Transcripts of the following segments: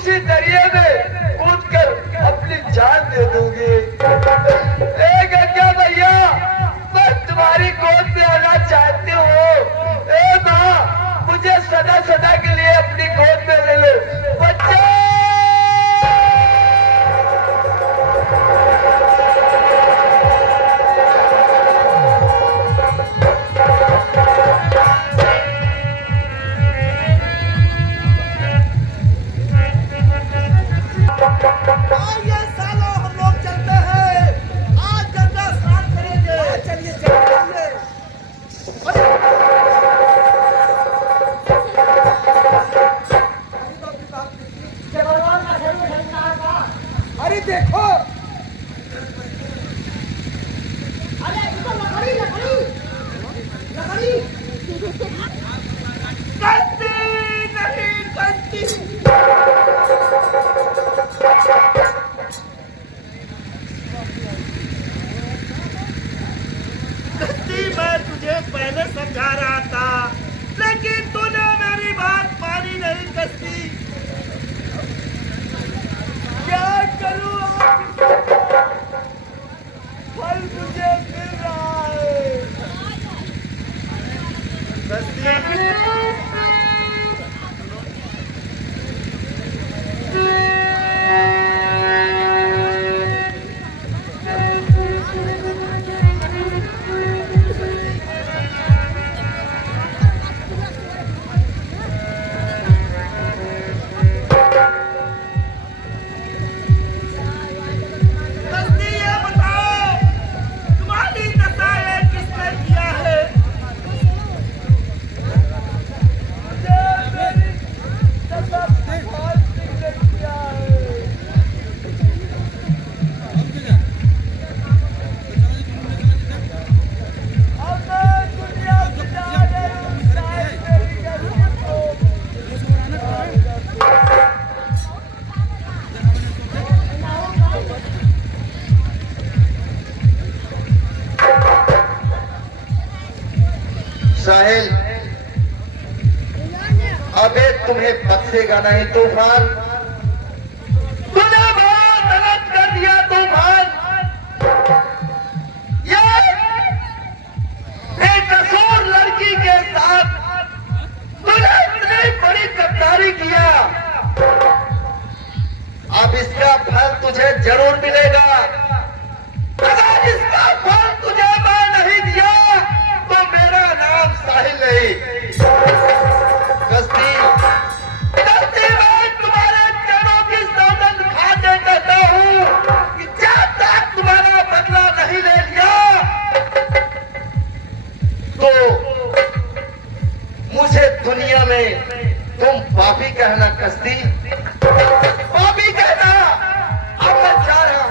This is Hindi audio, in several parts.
उसी दरिया में कूदकर अपनी जान दे दूंगी। ए गंगा भैया, मैं तुम्हारी गोद में आना चाहती हूँ। ए माँ, मुझे सदा सदा के लिए अपनी गोद में ले लो। बच्चा देखो, अरे इसको लकड़ी लकड़ी लकड़ी कश्ती नहीं कश्ती। कश्ती मैं तुझे पहले समझा रहा था, लेकिन तूने मेरी बात मानी नहीं। कश्ती क्या करूं, फल मुझे मिल रहा है। साहिल, अबे तुम्हें बख्शेगा नहीं तूफान। तूने बहुत गलत कर दिया तूफान। ये बेकसूर लड़की के साथ तूने इतनी बड़ी गद्दारी किया। अब इसका फल तुझे जरूर मिलेगा। अगर इसका फल तुझे मैं नहीं दिया तो मेरा नाम साहिल नहीं। कश्ती मैं तुम्हारे चरणों की सौगंध खाते कहता हूँ कि जब तक तुम्हारा बदला नहीं ले लिया तो मुझे दुनिया में तुम पापी कहना। कश्ती पापी कहना। अब मैं जा रहा हूं।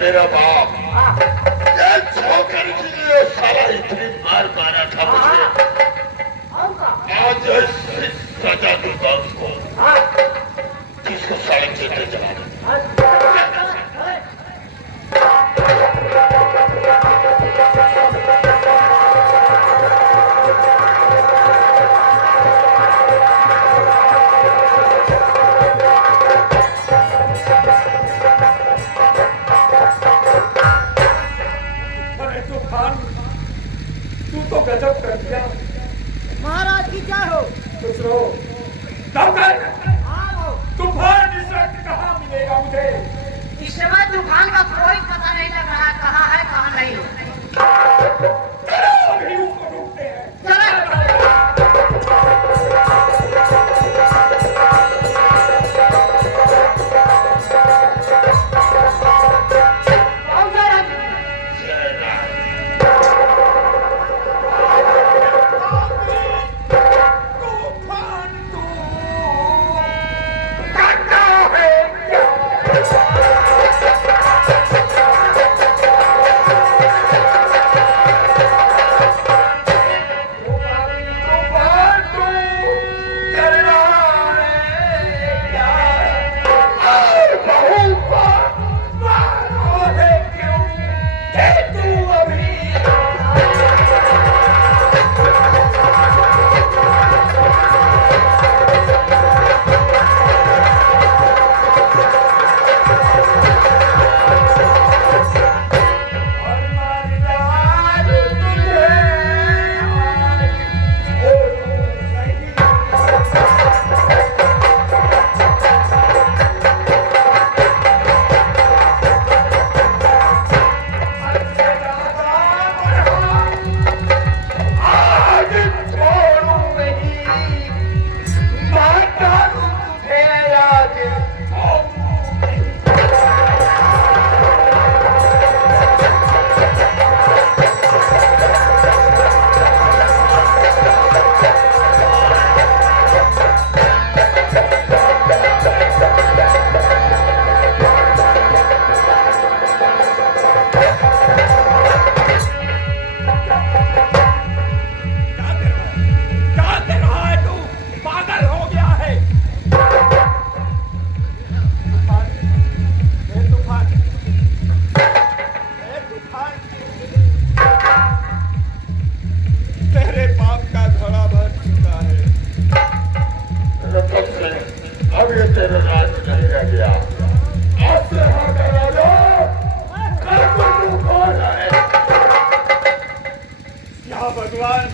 मेरा बाप ये छोकर के लिए साला इतनी मार मारा था मुझे। आज ऐसी सजा दूंगा उसको जिसको साले चेते जला दे। रखिया। महाराज की जय हो। खुश रहो। नौकर, हाँ हो। तूफान इस वक्त कहाँ मिलेगा मुझे? इस समय तूफान का कोई पता नहीं लग रहा है, कहाँ है कहाँ नहीं। चलो अभी उसको ढूंढते हैं। भगवान,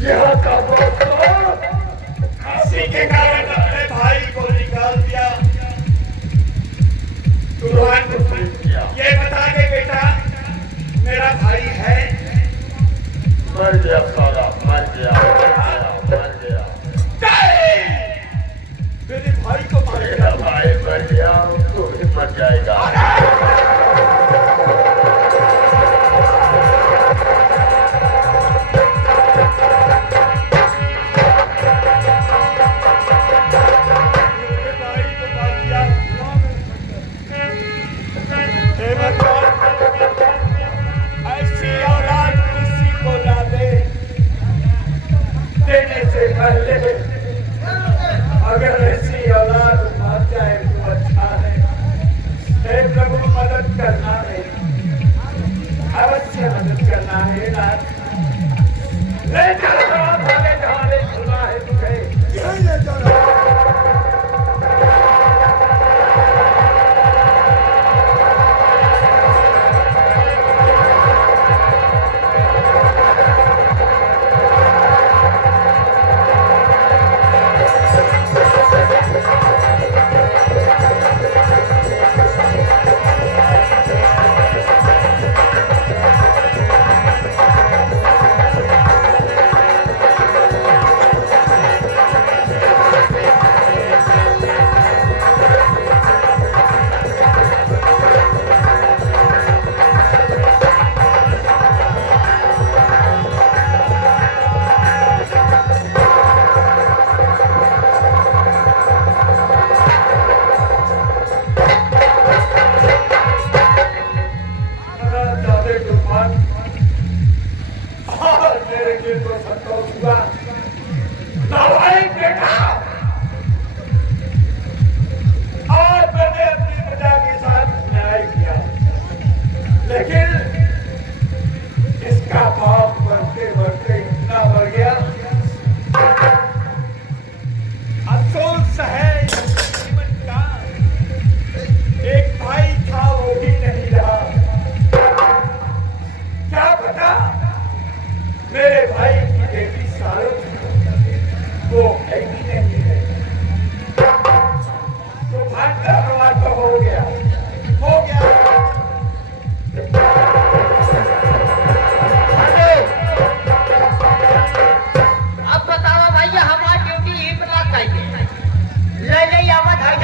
यहाँ का इसी के कारण अपने भाई को निकाल दिया। तूफान, ये बता दे बेटा, मेरा भाई है? मर गया साला, मर गया, मर गया। मेरे भाई को मार मेरा भाई मर गया, तू भी मर जाएगा। ऐसी औलाद किसी को ना दे।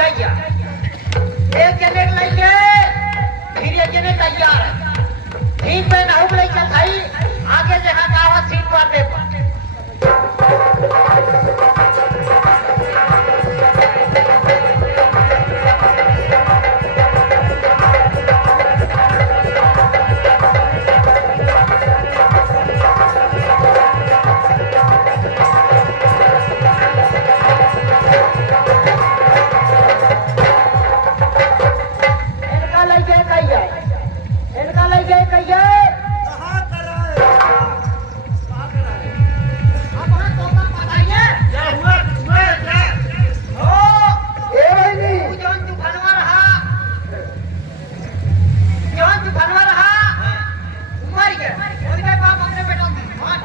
भैया एक जने लेके फिर एक जने तैयार है ठीक में ना उबले चल भाई आगे जहां का आवाज सीट पर पे कहाँ कराए? कहाँ कराए? क्या हुआ? कुछ हुआ क्या? ए बहनी जौन तू बनवा रहा मर गया उनके बाप अपने बेटा मार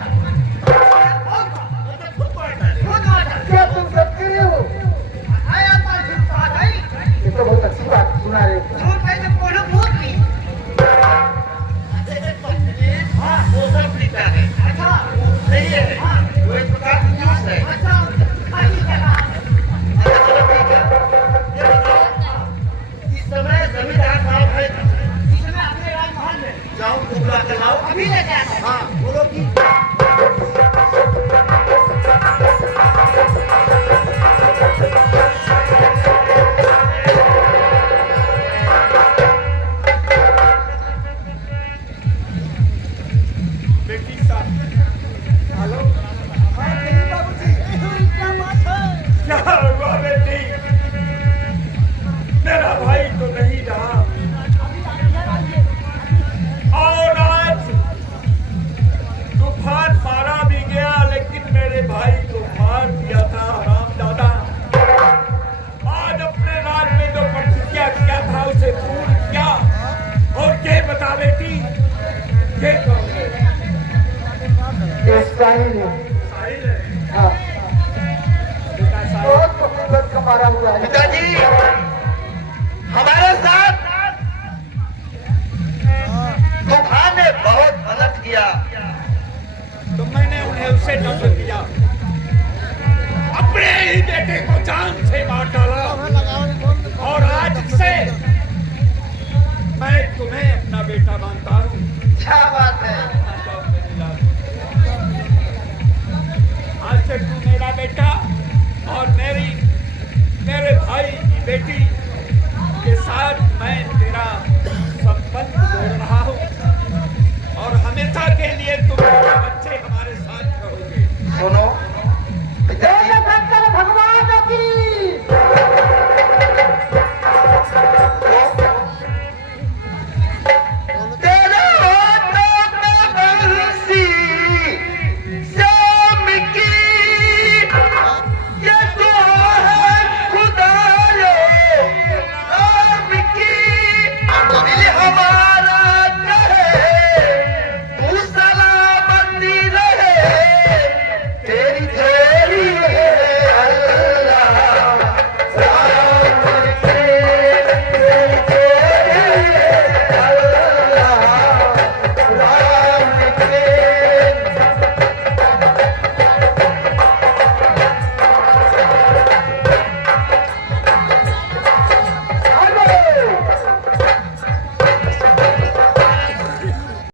मतलब खुद मार डाले। खुद मार डाला। क्या तुम सब करे हो? है यार बात झूठ बात है ये तो बहुत अच्छी बात सुना रहे हो। झूठ कैसे बोलो भूत भी हाँ, वो सब पीता है। अच्छा सही है। वो एक प्रकार की जूस है। अच्छा सही कहा अच्छा, चलो ठीक है। ये बताओ, इस समय जमींदार साहब है। इसमें अपने राजमहल में जाओ उनको बुला कर लाओ। अभी लेके आता हूं। हाँ, बोलो कि बेटी साहब, हेलो, क्या हुआ बेटी? मेरा भाई तो नहीं रहा और आज तूफान मारा भी गया, लेकिन मेरे भाई को मार दिया था हरामजादा। आज अपने राज में जो प्रतिज्ञा किया था उसे पूर्ण किया। और ये बता बेटी, ये कौन है? ये साहिल है। साहिल है। हाँ, बेटा साहिल, बहुत खूबसूरत का मारा हुआ है। पिताजी हमारे साथ तूफान ने बहुत मदद किया, तो मैंने उन्हें उससे दंड दिया। अपने ही बेटे को जान से मार डाला और आज से मैं तुम्हें अपना बेटा मानता हूँ। क्या